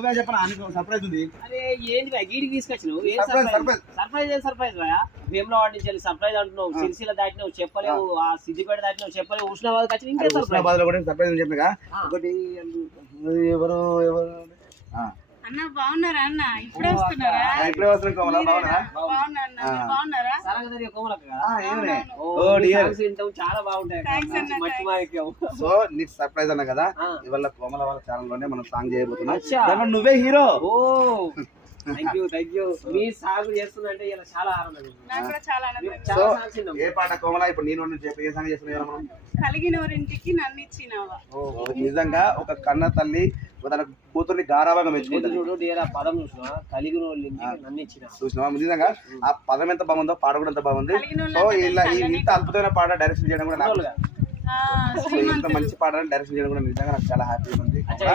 నువ్వే చెప్పనా నీకు సర్ప్రైజ్ ఉంది. అరే ఏంది భయ గీడికి తీసుకొచ్చినావు? ఏం Surprise, సర్ప్రైజ్ సర్ప్రైజ్ ఏం సర్ప్రైజ్ భయ భీమలవాడి నుంచి సర్ప్రైజ్ అంటున్నావు సిరిసిల దాటినావు చెప్పలేవు ఆ. సిద్దిపేట దాటినావు చెప్పలేవు ఉష్ణాబాద్ వచ్చి ఇంకే సర్ప్రైజ్ హుస్నాబాద్లో కూడా సర్ప్రైజ్ అని చెప్పినగా ఆ. ఒకటి అది ఎవరు ఎవరు. అన్న బాగున్నారా అన్న? ఇప్పుడే వస్తున్నారా? ఇప్పుడే వస్తున్నాం కోమల బాగున్నా బాగున్నా అన్న మీరు బాగున్నారా? సరంగదరి ఏమనే ఓ, డియర్ చాలా బాగుంటాయి. సో నీకు సర్ప్రైజ్ అన్న కదా. ఇవాళ కోమల వాళ్ళ ఛానల్లోనే మనం సాంగ్ చేయబోతున్నాం. దాంట్లో నువ్వే hero. Oh thank you thank you మీ సాగు చేస్తుందంటే ఇలా చాలా సో ఏ పాట కోమల? ఇప్పుడు నేను నుండి చెప్పి ఏ సాంగ్ చేస్తున్నావు మనం? కలిగిన ఊరింటికి నన్ను ఇచ్చినావా నిజంగా ఒక కన్న తల్లి తన కూతుర్ని గారాభంగా మెచ్చుకుంటుంది. పదం చూసినా కలిగిన నన్ను ఇచ్చిన చూసినావా? నిజంగా ఆ పదం ఎంత బాగుందో పాట కూడా ఎంత బాగుంది. సో ఇలా ఇంత అద్భుతమైన పాట డైరెక్షన్ చేయడం కూడా నాకు ఇంత మంచి పాట డైరెక్షన్ చేయడం కూడా నిజంగా నాకు చాలా హ్యాపీగా ఉంది. చాలా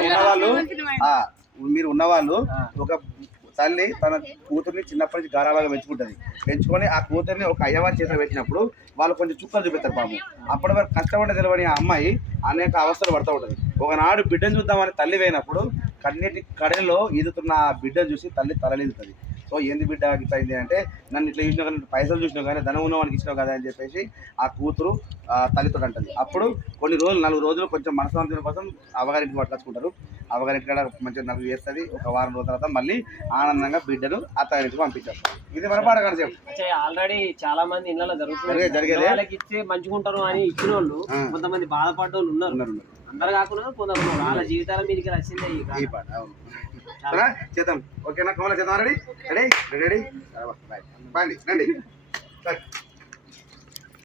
ఉన్నవాళ్ళు మీరు ఉన్నవాళ్ళు. ఒక తల్లి తన కూతుర్ని చిన్నప్పటి నుంచి గారాబాగా పెంచుకుంటుంది. పెంచుకొని ఆ కూతుర్ని ఒక అయ్యవారి చేతిలో పెట్టినప్పుడు వాళ్ళు కొంచెం చుక్కలు చూపిస్తారు పాము అప్పటి వరకు కష్టపడి తెలియని ఆ అమ్మాయి అనేక అవస్థలు పడుతూ ఉంటుంది. ఒకనాడు బిడ్డను చూద్దామని తల్లి పోయినప్పుడు కన్నీటి కడలో ఈదుతున్న ఆ బిడ్డను చూసి తల్లి తలలిదుతుంది సో ఏంది బిడ్డ ఇట్లా అయింది అంటే నన్ను ఇట్లా చూసినా కానీ పైసలు చూసినా కానీ ధనం ఉన్న వానికి ఇచ్చినావు కదా అని చెప్పేసి ఆ కూతురు తల్లితో అంటది అప్పుడు కొన్ని రోజులు నాలుగు రోజులు కొంచెం మనశ్శాంతి కోసం అవగారింటికి పట్టుకొచ్చుకుంటారు అవగారింటి కాడ మంచిగా నలుగు చేస్తుంది ఒక వారం రోజుల తర్వాత మళ్ళీ ఆనందంగా బిడ్డను అత్తగారింటికి పంపించేస్తారు ఇది మన పాట కాన్సెప్ట్ అచ్చా ఆల్రెడీ చాలా మంది ఇళ్ళలో జరుగుతుంది జరిగే- జరిగేదే. వాళ్ళకి ఇస్తే మంచిగుంటారు అని ఇచ్చిన వాళ్ళు. కొంతమంది బాధపడ్డ వాళ్ళు ఉన్నారు. అందరు కాకుండా కొందరు. వాళ్ళ జీవితాల మీదకి వచ్చిందే ఈ. పాట అవును? చేద్దాం. ఓకేనా? కోమల చేద్దాం ready? Ready? Ready bye bye. రండి